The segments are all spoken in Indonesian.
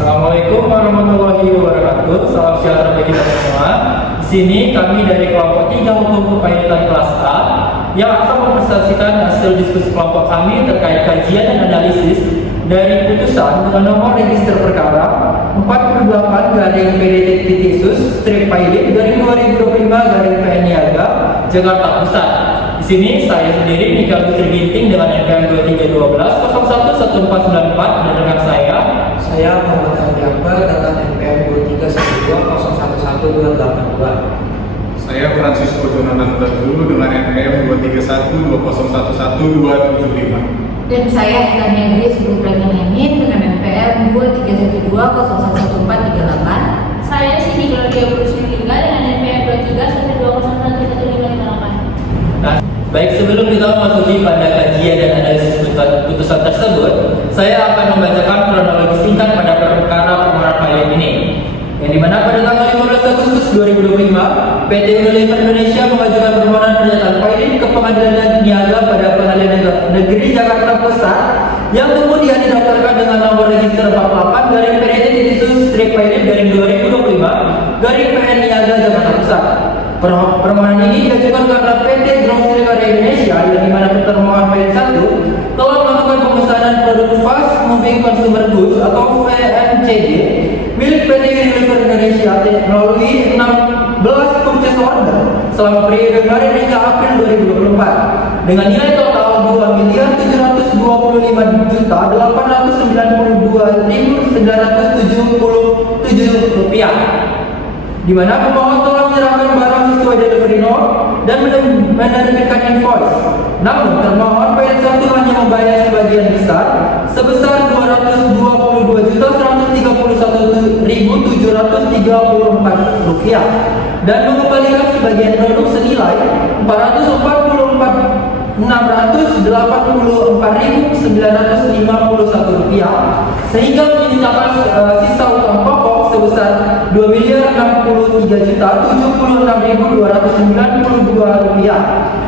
Assalamualaikum warahmatullahi wabarakatuh. Salam sejahtera bagi kita semua. Di sini kami dari kelompok 3 Hukum Kepailitan kelas A yang akan mempresentasikan hasil diskusi kelompok kami terkait kajian dan analisis dari putusan dengan nomor register perkara 48-PDT-Sus/Pailit/2025-PN Niaga, Jakarta Pusat. Di sini saya sendiri Mika Putri Ginting dengan NPM 2312-011494 dan rekan saya Muhammad Andi Akbar dengan NPM 2312-011282. Saya Francisco Jonathan Tadulu dengan NPM 2312-011275. Dan saya Ekania Gris Ibrahim Yamin dengan NPM 2312-011438. Saya Siti Gloria Buruswinga dengan NPM 2312-011258. Nah, baik, sebelum kita memasuki pada kajian dan analisis putusan tersebut, saya akan membacakan kronologi singkat pada perkara permohonan pailit ini. Yang dimana pada tanggal 15 Agustus 2025, PT Unilever Indonesia mengajukan permohonan pernyataan pailit ke Pengadilan Niaga pada Pengadilan Negeri Jakarta Pusat yang kemudian didaftarkan dengan nomor register 48-PDT-Sus/Pailit/2025-PN Niaga Jakarta Pusat. Permohonan ini diajukan karena PT Grosir Karya Indonesia yang dimana termohon pailit 1 telah melakukan pemesanan produk Fast Moving Consumer Goods atau FMCG milik PT Unilever Indonesia melalui 16 purchase order selama periode Maret hingga April 2024 dengan nilai total Rp2.792.892.977, di mana pemohon telah menyerahkan barang sesuai delivery note dan menerbitkan invoice. Namun termohon pailit 1 hanya membayar sebagian besar sebesar Rp231.734 dan mengembalikan sebagian produk senilai Rp444.951 sehingga menyisakan sisa utang pokok sebesar Rp2.063.076.292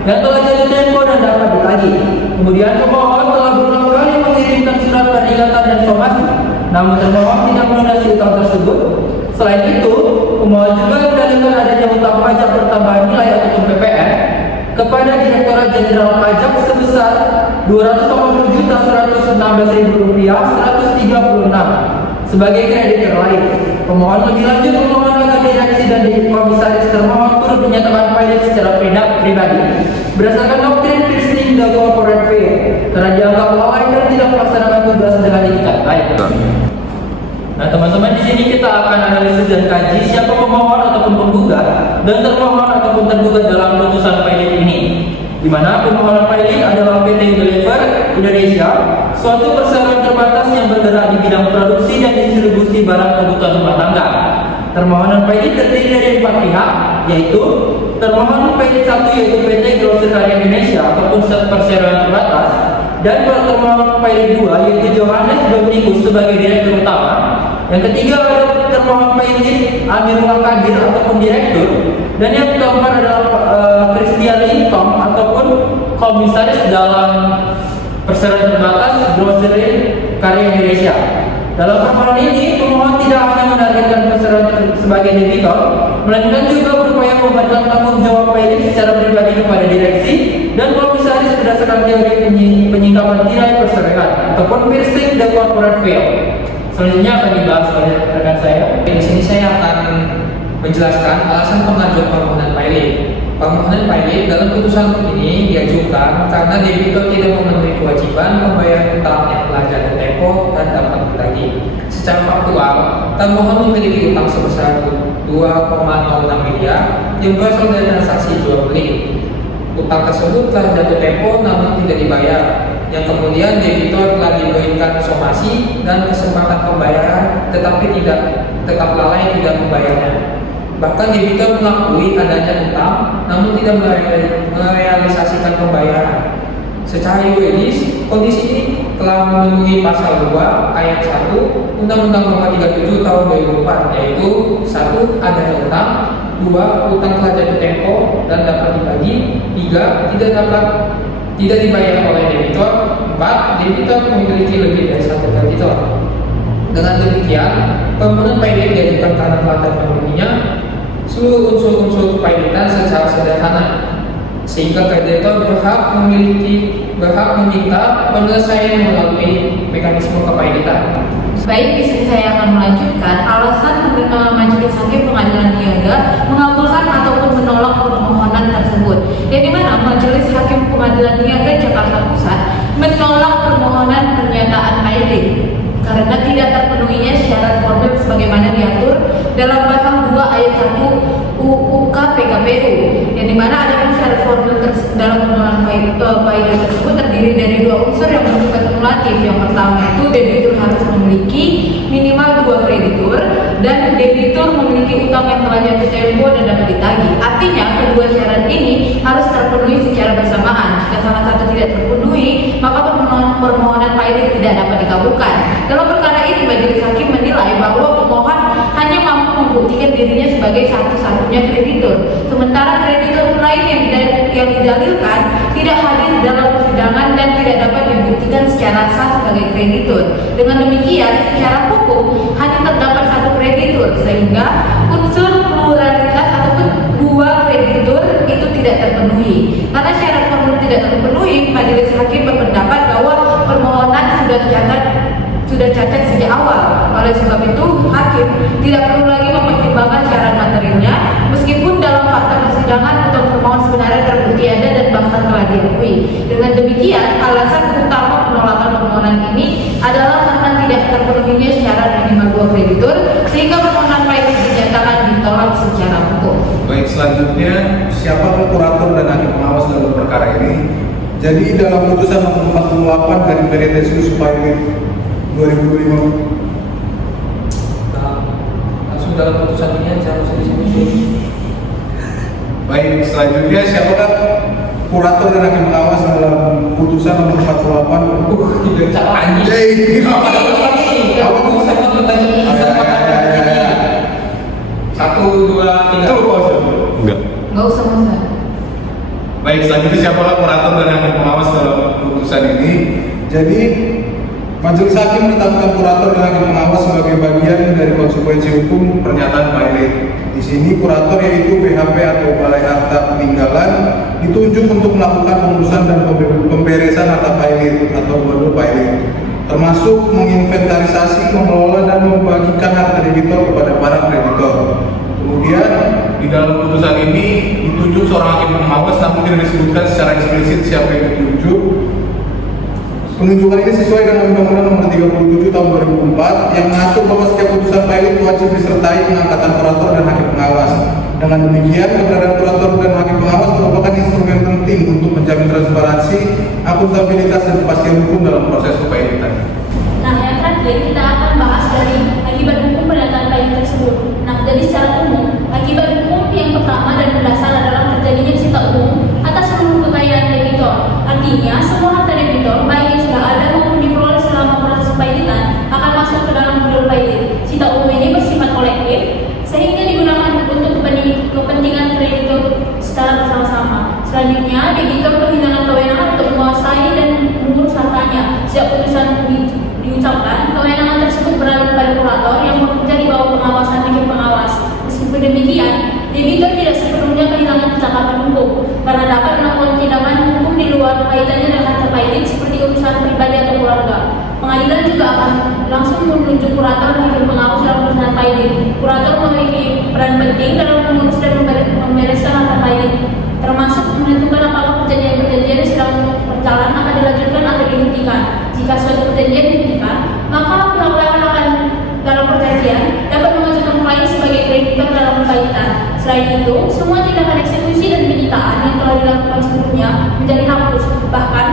yang telah jatuh tempo dan dapat ditagih. Kemudian pemohon telah berulang kali mengirimkan surat peringatan dan somasi, namun termohon tidak melunasi utang tersebut. Selain itu, pemohon juga mendalilkan adanya utang pajak pertambahan nilai ataupun PPN kepada Direktorat Jenderal Pajak sebesar Rp280.116.136 sebagai kreditor lain. Pemohon lebih lanjut memohon agar direksi dan komisaris termohon turut menyatakan pailit secara pribadi berdasarkan doktrin piercing the corporate veil karena dianggap lalai dan tidak melaksanakan tugas dengan etikat baik. Nah, teman-teman, di sini kita akan analisis dan kaji siapa pemohon ataupun penggugat dan termohon ataupun tergugat dalam putusan pailit ini. Di mana pemohon pailit adalah PT Unilever Indonesia, suatu perseroan terbatas yang bergerak di bidang produksi dan distribusi barang kebutuhan rumah tangga. Termohonan pailit terdiri dari 4 pihak, yaitu termohon pailit 1 yaitu PT Grosir Karya Indonesia ataupun perseroan terbatas, dan termohon pailit 2 yaitu Johannes Dominikus sebagai direktur utama. Yang ketiga adalah termohon pailit Amirullah Kadir ataupun direktur, dan yang keempat adalah Christian Lintom ataupun komisaris dalam perseroan terbatas Grosir Karya Indonesia. Dalam permohonan ini, pemohon tidak hanya menargetkan perseroan sebagai debitor, melainkan juga berupaya memberikan tanggung jawab pailit secara pribadi kepada direksi dan komisaris berdasarkan teori penyingkapan tirai perseroan ataupun piercing the corporate veil. Selanjutnya akan dibahas oleh rekan saya. Di sini saya akan menjelaskan alasan pengajuan permohonan pailit. Permohonan pailit dalam putusan ini diajukan karena debitur tidak memenuhi kewajiban membayar utang yang telah jatuh tempo dan dapat ditagih. Secara faktual, termohon memiliki utang sebesar 2,06 miliar yang berasal dari transaksi jual beli. Utang tersebut telah jatuh tempo namun tidak dibayar, yang kemudian debitur telah diberikan somasi dan kesempatan pembayaran tetapi tetap lalai tidak membayarnya. Bahkan debitur mengakui adanya utang namun tidak merealisasikan pembayaran. Secara yuridis, kondisi ini telah memenuhi pasal 2 ayat 1 Undang-Undang Nomor 37 Tahun 2004, yaitu 1. Adanya utang, 2. Utang telah jatuh tempo dan dapat dibagi, 3. Tidak dibayar oleh debitur, 4. Debitur memiliki lebih dari 1 kreditor. Dengan demikian, permohonan pilot diajukan karena telah terpenuhinya seluruh unsur-unsur kepailitan secara sederhana, sehingga kreditor berhak meminta penyelesaian melalui mekanisme kepailitan. Baik, di sini saya akan melanjutkan alasan Majelis Hakim Pengadilan Niaga mengabulkan ataupun menolak permohonan tersebut. Yang dimana Majelis Hakim Pengadilan Niaga Jakarta Pusat menolak permohonan pernyataan pilot karena tidak terpenuhinya syarat formil sebagaimana diatur dalam pasal 2 ayat 1 UU PKPU, yang dimana ada syarat formil dalam permohonan pilot tersebut terdiri dari dua unsur yang bersifat kumulatif. Yang pertama itu debitur harus memiliki minimal 2 kreditur dan debitur memiliki utang yang telah jatuh tempo dan dapat ditagih. Artinya kedua syarat ini harus terpenuhi secara bersamaan. Jika salah satu tidak terpenuhi, maka permohonan pilot tidak dapat dikabulkan. Dalam perkara ini, Majelis Hakim menilai bahwa pemohon hanya mampu membuktikan dirinya sebagai satu-satunya kreditur, sementara kreditur lain yang didalilkan tidak hadir dalam persidangan dan tidak dapat dibuktikan secara sah sebagai kreditur. Dengan demikian, secara hukum hanya terdapat satu kreditur, sehingga unsur pluralitas ataupun 2 kreditur itu tidak terpenuhi. Karena syarat formil tidak terpenuhi, Majelis Hakim berpendapat bahwa permohonan sudah cacat sejak awal. Oleh sebab itu, hakim tidak perlu lagi mempertimbangkan syarat materialnya, meskipun dalam fakta persidangan untuk permohonan sebenarnya terbukti ada dan bahkan telah diakui. Dengan demikian, alasan utama penolakan permohonan ini adalah karena tidak terpenuhinya syarat minimal 2 kreditur, sehingga permohonan pilot dinyatakan ditolak secara hukum. Baik, selanjutnya siapa kurator dan hakim pengawas dalam perkara ini? Jadi dalam putusan nomor 48 dari PDTSU Pilot 2025. Nah, langsung dalam putusan ini aja harus disebut. Baik, selanjutnya Siapakah kurator dan hakim pengawas dalam putusan nomor 48? Tidak cak anjing. Apa putusan Satu, dua, tiga. Nggak usah masa. Baik, selanjutnya siapakah kurator dan hakim pengawas dalam putusan ini? Jadi Majelis Hakim menetapkan kurator dan hakim pengawas sebagai bagian dari konsekuensi hukum pernyataan pilot. Di sini kurator yaitu BHP atau Balai Harta Peninggalan ditunjuk untuk melakukan pengurusan dan pemberesan harta pilot atau bondol pilot, termasuk menginventarisasi, mengelola dan membagikan harta debitor kepada para kreditor. Kemudian Di dalam putusan ini ditunjuk seorang hakim pengawas, namun tidak disebutkan secara eksplisit siapa yang ditunjuk. penunjukan ini sesuai dengan Undang-Undang Nomor 37 Tahun 2004 yang mengatur bahwa setiap putusan pilot wajib disertai pengangkatan kurator dan hakim pengawas. Dengan demikian, keberadaan kurator dan hakim pengawas merupakan instrumen penting untuk menjamin transparansi, akuntabilitas dan kepastian hukum dalam proses kepailitan. Nah, yang terakhir kita akan bahas dari akibat hukum pernyataan pilot tersebut. Nah, jadi secara umum, akibat hukum yang pertama dan mendasar adalah terjadinya sita umum atas seluruh kekayaan debitor. Artinya, semua harta debitor, baik yang sudah ada maupun diperoleh selama proses pembayaran, akan masuk ke dalam modul pilot. Sita umum ini bersifat kolektif, sehingga digunakan untuk kepentingan kreditor secara bersama-sama. Selanjutnya, debitor kehilangan kewenangan untuk menguasai dan mengurus hartanya. Sejak putusan diucapkan, kewenangan tersebut beralih pada kurator yang bekerja di bawah pengawasan hakim pengawas. Meskipun demikian, debitor tidak sepenuhnya kehilangan kecakapan hukum karena dapat melakukan tindakan hukum di luar kaitannya dengan harta pilot seperti urusan pribadi atau keluarga. Pengadilan juga akan langsung menunjuk kurator dan hakim pengawas dalam urusan pilot. Kurator memiliki peran penting dalam mengurus dan membereskan harta pilot, termasuk menentukan apakah perjanjian sedang berjalan akan dilanjutkan atau dihentikan. Jika suatu perjanjian dihentikan, maka pihak lain akan dalam perjanjian dapat mengajukan klien sebagai kreditor dalam pembayaran. Selain itu, semua tindakan eksekusi dan penyitaan yang telah dilakukan sebelumnya menjadi hapus. Bahkan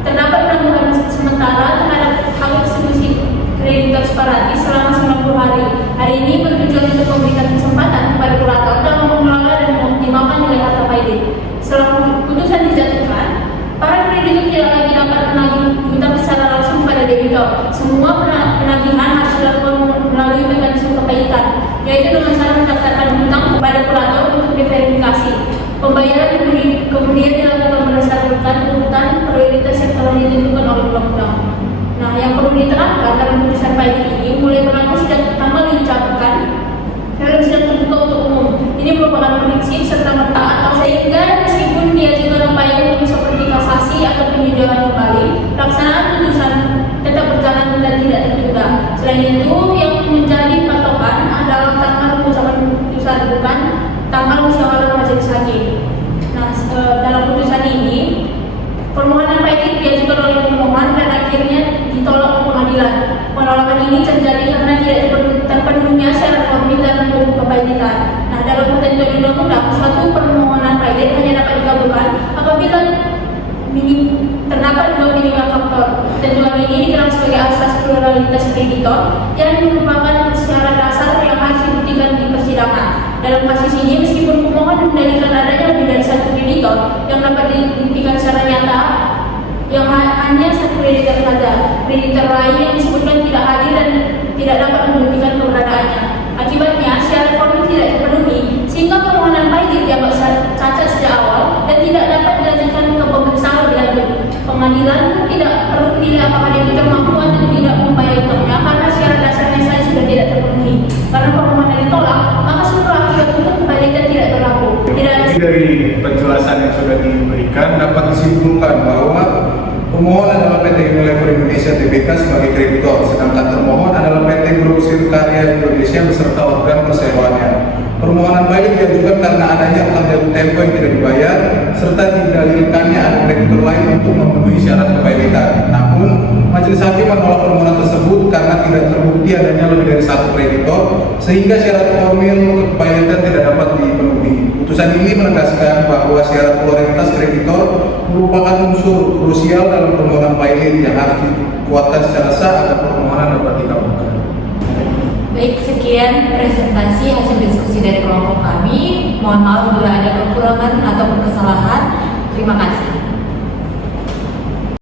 terdapat penangguhan sementara terhadap hak eksekusi kreditor separatis selama 90 hari. Hari ini bertujuan untuk memberikan kesempatan kepada kurator dalam mengelola dan mengoptimalkan nilai harta pilot. Setelah putusan dijatuhkan, para kreditor tidak lagi dapat menagih utang secara langsung pada debitor. Semua penagihan harus dilakukan melalui mekanisme kepailitan, yaitu dengan cara mendaftarkan utang kepada kurator untuk diverifikasi. Selain itu, yang menjadi patokan adalah tanggal pengucapan putusan, bukan tanggal musyawarah majelis hakim. Nah, dalam putusan ini, permohonan pilot diajukan oleh pemohon dan akhirnya ditolak oleh pengadilan. Penolakan ini terjadi karena tidak terpenuhinya syarat formil dan hukum kepilitan. Nah, dalam ketentuan undang-undang, suatu permohonan pilot hanya dapat dikabulkan apabila terdapat dua minimal faktor. Ketentuan ini dikenal sebagai asas pluralitas kreditor yang merupakan syarat dasar yang harus dibuktikan di persidangan. Dalam kasus ini, meskipun pemohon mendalilkan adanya lebih dari satu kreditor yang dapat dibuktikan secara nyata, yang hanya satu kreditor saja, kreditor lain yang disebutkan tidak hadir dan tidak dapat membuktikan keberadaannya. Akibatnya, syarat formil tidak terpenuhi, sehingga permohonan pilot dianggap cacat sejak awal dan tidak dapat dilanjutkan ke pemeriksaan lebih lanjut. Pengadilan pun tidak perlu menilai apakah debitur mampu atau tidak membayar utangnya karena syarat dasarnya saja sudah tidak terpenuhi. Karena permohonan ditolak, maka seluruh akibat hukum kepilitan tidak berlaku. Dari penjelasan yang sudah diberikan dapat disimpulkan bahwa pemohon adalah PT Unilever Indonesia Tbk sebagai kreditor, sedangkan termohon adalah PT Grosir Karya Indonesia beserta organ perseroannya. Permohonan pilot diajukan karena adanya utang jatuh tempo yang tidak dibayar serta didalilkannya ada kreditor lain untuk memenuhi syarat kepilitan. Namun, majelis hakim menolak permohonan tersebut karena tidak terbukti adanya lebih dari satu kreditor sehingga syarat formil kepilitan tidak dapat dipenuhi. Putusan ini menegaskan bahwa syarat pluralitas kreditor merupakan unsur krusial dalam permohonan pilot yang harus dikuatkan secara sah agar permohonan dapat dikabulkan. Baik, sekian presentasi hasil diskusi dari kelompok kami. Mohon maaf bila ada kekurangan atau kesalahan. Terima kasih.